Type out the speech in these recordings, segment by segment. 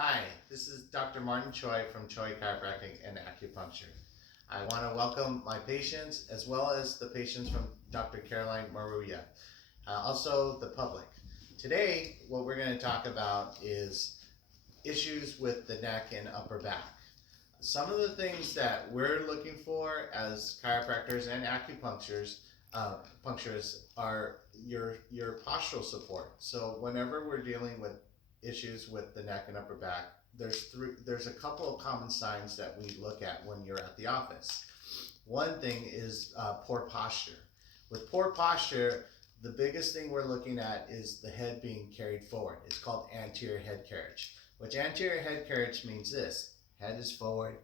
Hi, this is Dr. Martin Choi from Choi Chiropractic and Acupuncture. I want to welcome my patients as well as the patients from Dr. Caroline Maruya, also the public. Today, what we're going to talk about is issues with the neck and upper back. Some of the things that we're looking for as chiropractors and puncturists are your postural support. So whenever we're dealing with issues with the neck and upper back, there's a couple of common signs that we look at when you're at the office. One thing is poor posture. With poor posture, the biggest thing we're looking at is the head being carried forward. It's called anterior head carriage, which anterior head carriage means this: head is forward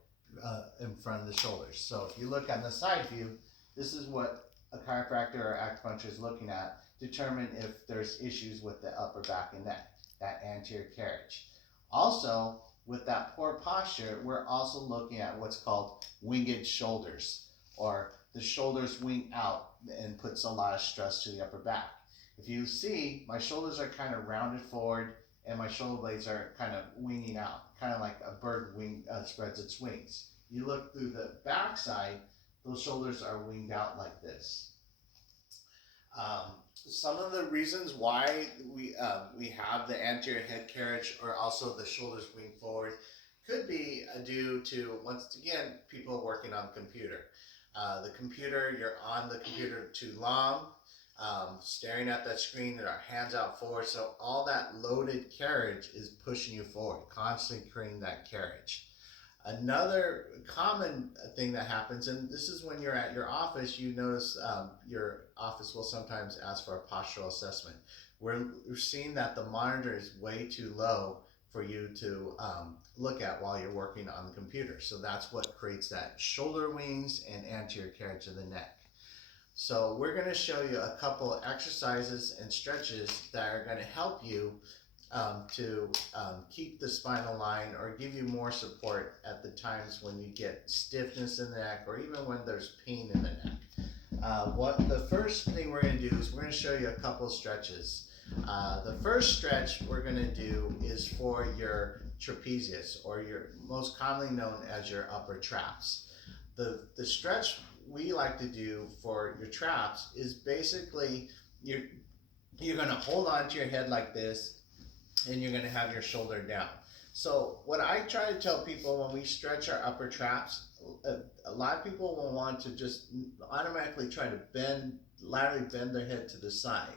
in front of the shoulders. So if you look on the side view, this is what a chiropractor or acupuncturist is looking at, determine if there's issues with the upper back and neck, that anterior carriage. Also, with that poor posture, we're also looking at what's called winged shoulders, or the shoulders wing out and puts a lot of stress to the upper back. If you see, my shoulders are kind of rounded forward and my shoulder blades are kind of winging out, kind of like a bird spreads its wings. You look through the back side, those shoulders are winged out like this. Some of the reasons why we have the anterior head carriage or also the shoulders wing forward could be due to, once again, people working on the computer. You're on the computer too long, staring at that screen with our hands out forward. So all that loaded carriage is pushing you forward, constantly creating that carriage. Another common thing that happens, and this is when you're at your office, you notice your office will sometimes ask for a postural assessment. We're seeing that the monitor is way too low for you to look at while you're working on the computer. So that's what creates that shoulder wings and anterior carriage of the neck. So we're going to show you a couple of exercises and stretches that are going to help you to keep the spinal line or give you more support at the times when you get stiffness in the neck or even when there's pain in the neck. The first thing we're going to do is we're going to show you a couple of stretches. The first stretch we're going to do is for your trapezius, or your most commonly known as your upper traps. The stretch we like to do for your traps is basically you're going to hold on to your head like this, and you're going to have your shoulder down. So what I try to tell people when we stretch our upper traps, a lot of people will want to just automatically try to laterally bend their head to the side.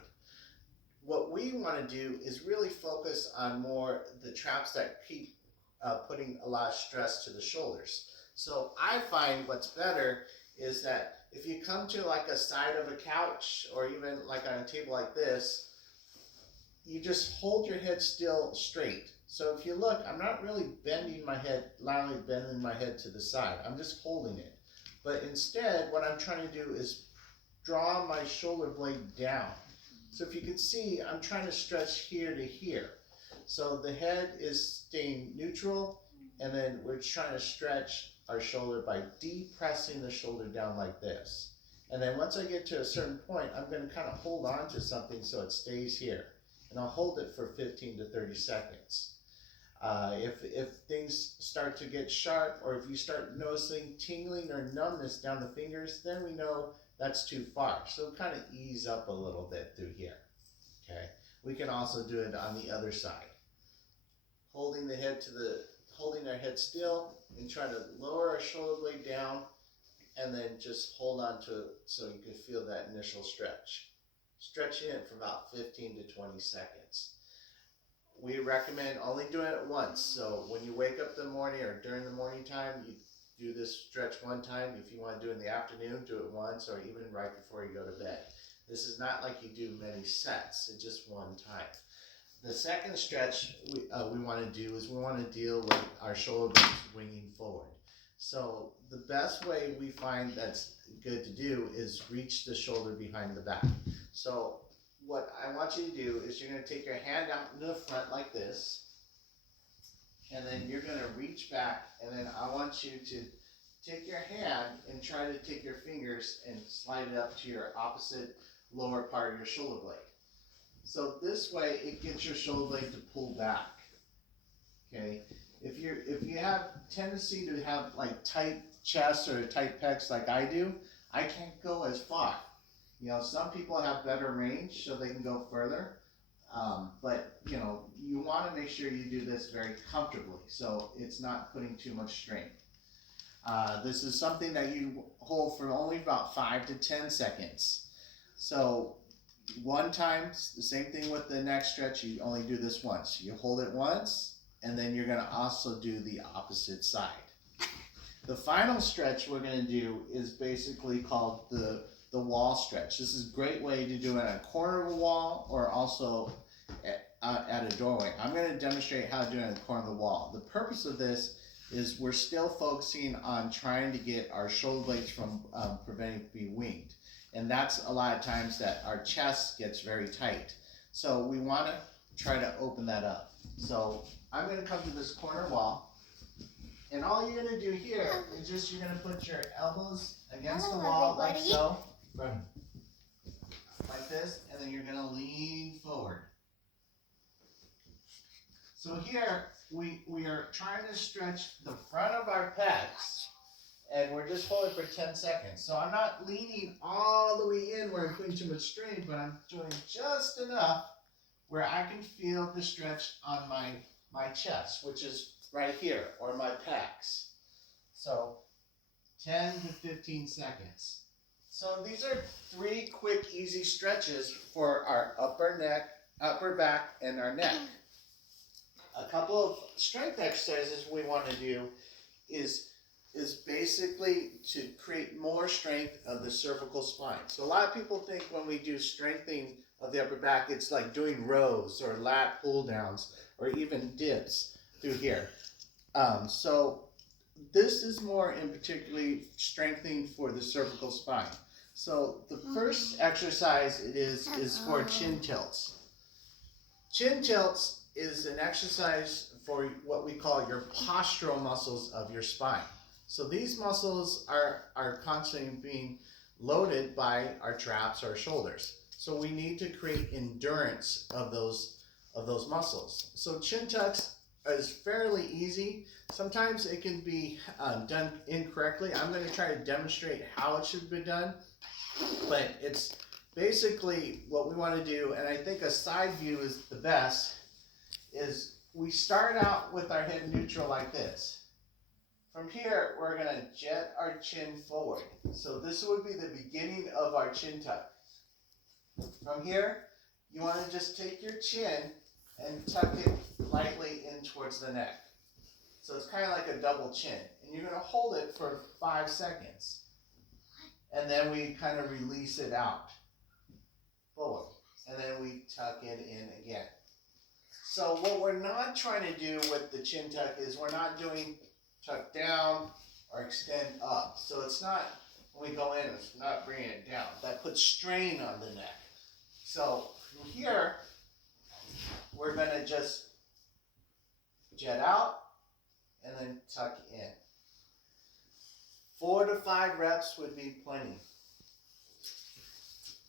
What we want to do is really focus on more the traps that keep putting a lot of stress to the shoulders. So I find what's better is that if you come to like a side of a couch or even like on a table like this, you just hold your head still straight. So if you look, I'm not really laterally bending my head to the side. I'm just holding it. But instead, what I'm trying to do is draw my shoulder blade down. So if you can see, I'm trying to stretch here to here. So the head is staying neutral, and then we're trying to stretch our shoulder by depressing the shoulder down like this. And then once I get to a certain point, I'm going to kind of hold on to something so it stays here. And I'll hold it for 15 to 30 seconds. If things start to get sharp, or if you start noticing tingling or numbness down the fingers, then we know that's too far. So kind of ease up a little bit through here. Okay. We can also do it on the other side. Holding our head still and try to lower our shoulder blade down, and then just hold on to it so you can feel that initial stretch. Stretching it for about 15 to 20 seconds. We recommend only doing it once. So when you wake up in the morning or during the morning time, you do this stretch one time. If you want to do it in the afternoon, do it once, or even right before you go to bed. This is not like you do many sets, it's just one time. The second stretch we want to do is we want to deal with our shoulder blades winging forward. So the best way we find that's good to do is reach the shoulder behind the back. So what I want you to do is you're going to take your hand out into the front like this, and then you're going to reach back, and then I want you to take your hand and try to take your fingers and slide it up to your opposite lower part of your shoulder blade. So this way it gets your shoulder blade to pull back. Okay, if you have tendency to have like tight chest or tight pecs like I do, I can't go as far. You know, some people have better range so they can go further. But you know, you want to make sure you do this very comfortably so it's not putting too much strain. This is something that you hold for only about 5 to 10 seconds. So one time, the same thing with the neck stretch, you only do this once. You hold it once, and then you're going to also do the opposite side. The final stretch we're going to do is basically called the wall stretch. This is a great way to do it on a corner of a wall or also at a doorway. I'm going to demonstrate how to do it on the corner of the wall. The purpose of this is we're still focusing on trying to get our shoulder blades from preventing being winged. And that's a lot of times that our chest gets very tight. So we want to try to open that up. So I'm going to come to this corner wall. And all you're going to do here is just you're going to put your elbows against the wall like so. Like this. And then you're going to lean forward. So here we are trying to stretch the front of our pecs. And we're just holding for 10 seconds. So I'm not leaning all the way in where I'm putting too much strain, but I'm doing just enough where I can feel the stretch on my chest, which is right here, or my pecs. So 10 to 15 seconds. So these are 3 quick, easy stretches for our upper back, and our neck. A couple of strength exercises we want to do is basically to create more strength of the cervical spine. So a lot of people think when we do strengthening of the upper back, it's like doing rows or lat pull downs or even dips through here. So this is more in particularly strengthening for the cervical spine. So the first exercise is for chin tilts. Chin tilts is an exercise for what we call your postural muscles of your spine. So these muscles are constantly being loaded by our traps or shoulders. So we need to create endurance of those muscles. So chin tucks is fairly easy. Sometimes it can be done incorrectly. I'm going to try to demonstrate how it should be done. But it's basically what we want to do, and I think a side view is the best, is we start out with our head neutral like this. From here, we're going to jet our chin forward. So this would be the beginning of our chin tuck. From here, you want to just take your chin and tuck it lightly in towards the neck. So it's kind of like a double chin. And you're going to hold it for 5 seconds. And then we kind of release it out forward. And then we tuck it in again. So what we're not trying to do with the chin tuck is we're not doing tuck down or extend up. So it's not, when we go in, it's not bringing it down. That puts strain on the neck. So from here, we're going to just jet out and then tuck in. 4 to 5 reps would be plenty.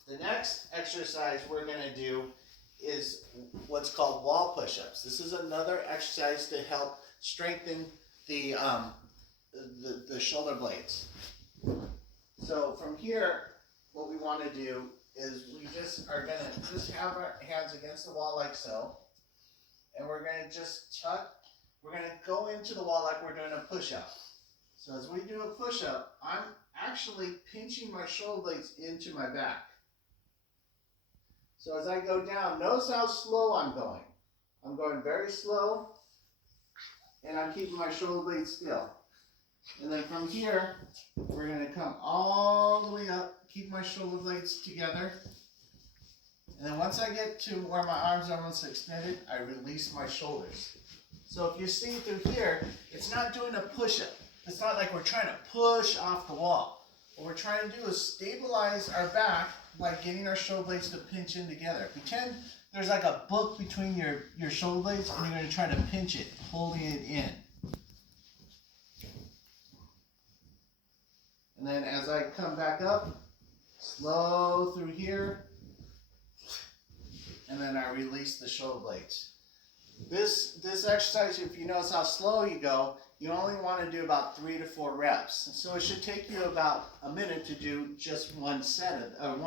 The next exercise we're going to do is what's called wall push-ups. This is another exercise to help strengthen the shoulder blades. So from here, what we want to do is we just are going to just have our hands against the wall like so, and we're going to just tuck. We're going to go into the wall like we're doing a push-up. So as we do a push-up, I'm actually pinching my shoulder blades into my back. So as I go down, notice how slow I'm going. I'm going very slow, and I'm keeping my shoulder blades still. And then from here, we're going to come all the way up, keep my shoulder blades together. And then once I get to where my arms are almost extended, I release my shoulders. So if you see through here, it's not doing a push-up. It's not like we're trying to push off the wall. What we're trying to do is stabilize our back by getting our shoulder blades to pinch in together. Pretend there's like a book between your shoulder blades, and you're going to try to pinch it, holding it in. And then as I come back up, slow through here, and then I release the shoulder blades. This exercise, if you notice how slow you go, you only want to do about 3 to 4 reps. So it should take you about a minute to do just one set of,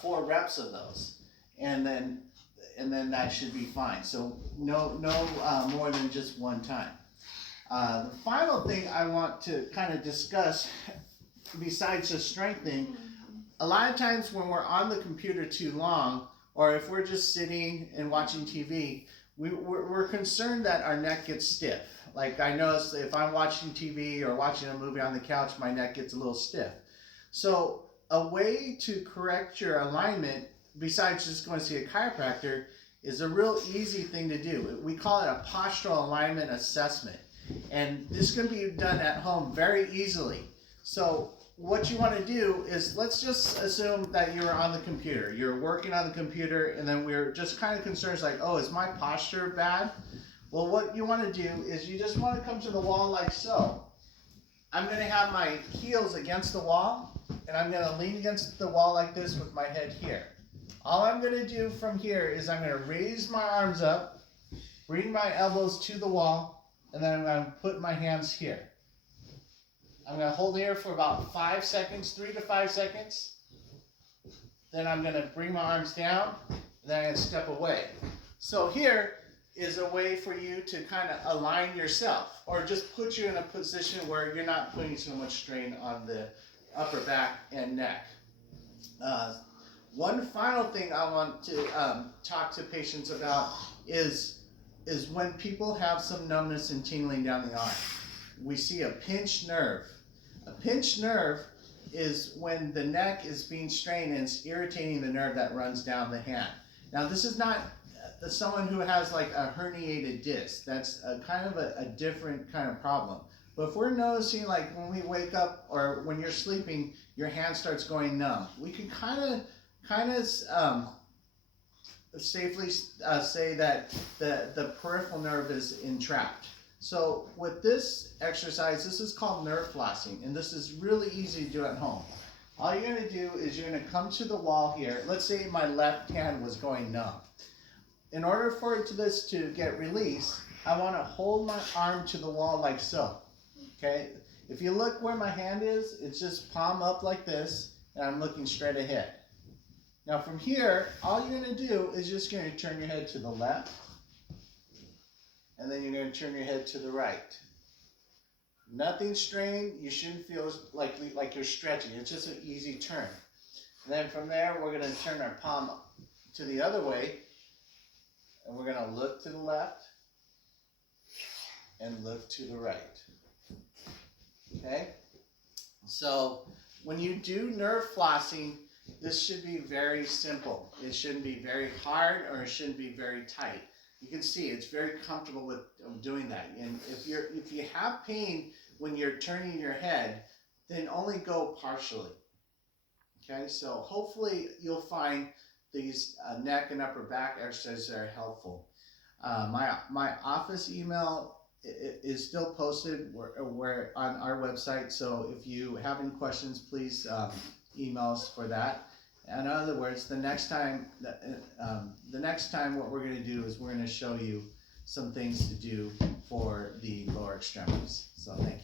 4 reps of those, and then that should be fine. So no more than just one time. The final thing I want to kind of discuss, besides just strengthening, a lot of times when we're on the computer too long, or if we're just sitting and watching TV, we're concerned that our neck gets stiff. Like I notice if I'm watching TV or watching a movie on the couch, my neck gets a little stiff. So a way to correct your alignment, besides just going to see a chiropractor, is a real easy thing to do. We call it a postural alignment assessment. And this can be done at home very easily. So what you want to do is, let's just assume that you're on the computer. You're working on the computer, and then we're just kind of concerned, like, oh, is my posture bad? Well, what you want to do is you just want to come to the wall like so. I'm going to have my heels against the wall, and I'm going to lean against the wall like this with my head here. All I'm going to do from here is I'm going to raise my arms up, bring my elbows to the wall, and then I'm going to put my hands here. I'm going to hold here for about 5 seconds, 3 to 5 seconds. Then I'm going to bring my arms down, and then I'm going to step away. So here is a way for you to kind of align yourself, or just put you in a position where you're not putting so much strain on the upper back and neck. One final thing I want to talk to patients about is when people have some numbness and tingling down the arm. We see a pinched nerve. A pinched nerve is when the neck is being strained and it's irritating the nerve that runs down the hand. Now, this is not someone who has like a herniated disc. That's kind of a different kind of problem. But if we're noticing, like when we wake up or when you're sleeping, your hand starts going numb, we can kind of safely say that the peripheral nerve is entrapped. So with this exercise, this is called nerve flossing, and this is really easy to do at home. All you're going to do is you're going to come to the wall here. Let's say my left hand was going numb. In order for this to get released, I want to hold my arm to the wall like so. Okay? If you look where my hand is, it's just palm up like this, and I'm looking straight ahead. Now from here, all you're going to do is just going to turn your head to the left, and then you're going to turn your head to the right. Nothing strained. You shouldn't feel like you're stretching. It's just an easy turn. And then from there, we're going to turn our palm to the other way, and we're going to look to the left and look to the right. Okay? So when you do nerve flossing, this should be very simple. It shouldn't be very hard, or it shouldn't be very tight. You can see it's very comfortable with doing that. And if you have pain when you're turning your head, then only go partially. Okay, so hopefully you'll find these neck and upper back exercises are helpful. My office email is still posted where on our website. So if you have any questions, please email us for that. In other words, the next time what we're going to do is we're going to show you some things to do for the lower extremities. So thank you.